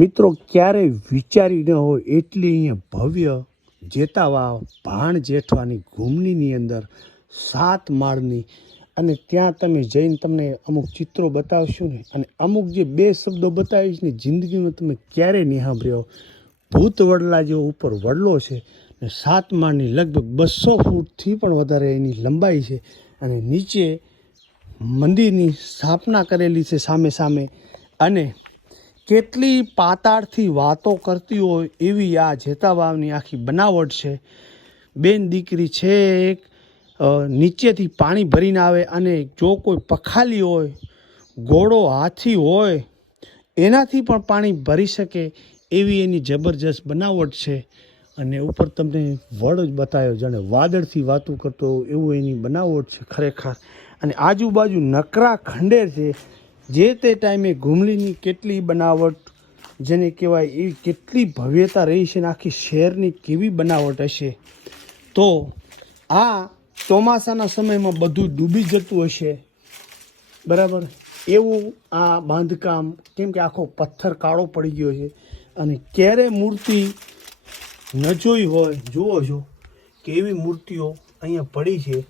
મિત્રો ક્યારેય વિચારી ન હોય એટલી અહીંયા ભવ્ય જેતાવા ભાણ જેઠવાની ઘૂમનીની અંદર સાત માળની અને ત્યાં તમે જઈને તમને અમુક ચિત્રો બતાવશું ને, અને અમુક જે બે શબ્દો બતાવીશ ને, જિંદગીમાં તમે ક્યારેય નહીં સાંભળ્યો ભૂત વડલા જેવો ઉપર વડલો છે ને સાત માળની લગભગ બસો ફૂટથી પણ વધારે એની લંબાઈ છે અને નીચે મંદિરની સ્થાપના કરેલી છે સામે સામે અને કેટલી પાતાળથી વાતો કરતી હોય એવી આ જેતાવાવની આખી બનાવટ છે. બેન દીકરી છે એક નીચેથી પાણી ભરીને આવે અને જો કોઈ પખાલી હોય ઘોડો હાથી હોય, એનાથી પણ પાણી ભરી શકે એવી એની જબરજસ્ત બનાવટ છે. અને ઉપર તમને વડ જ બતાવ્યો, જાણે વાદળથી વાતો કરતો એવું એની બનાવટ છે ખરેખર. અને આજુબાજુ નકરા ખંડેર છે. જે તે ટાઈમે ઘૂમલીની કેટલી બનાવટ, જેને કહેવાય એવી કેટલી ભવ્યતા રહી છે ને આખી શહેરની કેવી બનાવટ હશે. તો આ ચોમાસાના સમયમાં બધું ડૂબી જતું હશે. બરાબર? એવું આ બાંધકામ, કેમ કે આખો પથ્થર કાળો પડી ગયો છે. અને ક્યારે મૂર્તિ ન જોઈ હોય, જુઓ છો કે એવી મૂર્તિઓ અહીંયા પડી છે.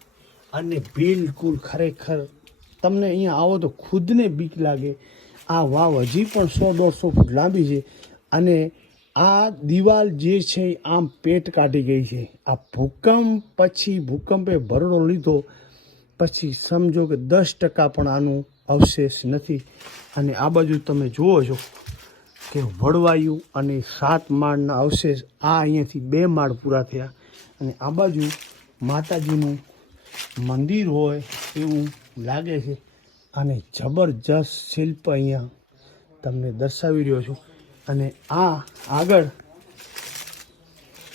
અને બિલકુલ ખરેખર તમને અહીંયા આવો તો ખુદને બીક લાગે. આ વાવ હજી પણ સો દોઢસો ફૂટ લાંબી છે અને આ દિવાલ જે છે આમ પેટ કાઢી ગઈ છે. આ ભૂકંપ પછી ભૂકંપે ભરડો લીધો. પછી સમજો કે દસ ટકા પણ આનું અવશેષ નથી. અને આ બાજુ તમે જુઓ છો કે વડવાયું અને સાત માળના અવશેષ આ અહીંયાથી બે માળ પૂરા થયા. અને આ બાજુ માતાજીનું મંદિર હોય એવું લાગે છે. અને જબરજસ્ત શિલ્પ અહીંયા તમને દર્શાવી રહ્યો છું. અને આ આગળ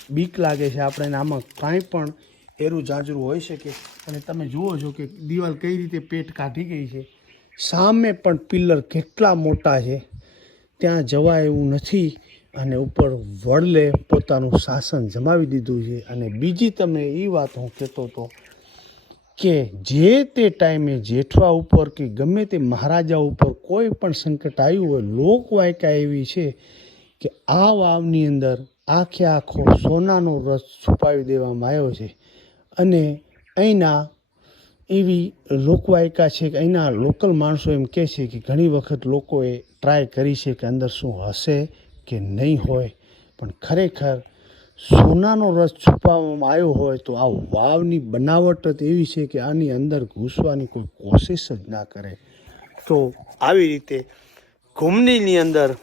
બીક લાગે છે આપણે આમાં કાંઈ પણ એરું જાજરું હોઈ શકે. અને તમે જુઓ છો કે દિવાલ કઈ રીતે પેટ કાઢી ગઈ છે. સામે પણ પિલ્લર કેટલા મોટા છે. ત્યાં જવા એવું નથી. અને ઉપર વડલે પોતાનું શાસન જમાવી દીધું છે. અને બીજી તમે એ વાત હું કહેતો હતો કે જે તે ટાઈમે જેઠવા ઉપર કે ગમે તે મહારાજા ઉપર કોઈ પણ સંકટ આવ્યું હોય, લોકવાયકા એવી છે કે આ વાવની અંદર આખે આખો સોનાનો રસ છુપાવી દેવામાં આવ્યો છે. અને અહીંના એવી લોકવાયકા છે કે અહીંના લોકલ માણસો એમ કહે છે કે ઘણી વખત લોકોએ ટ્રાય કરી છે કે અંદર શું હશે કે નહીં હોય. પણ ખરેખર સોનાનો રસ છુપાવવામાં આવ્યો હોય તો આ વાવની બનાવટ જ એવી છે કે આની અંદર ઘૂસવાની કોઈ કોશિશ જ ના કરે. તો આવી રીતે ઘૂમનીની અંદર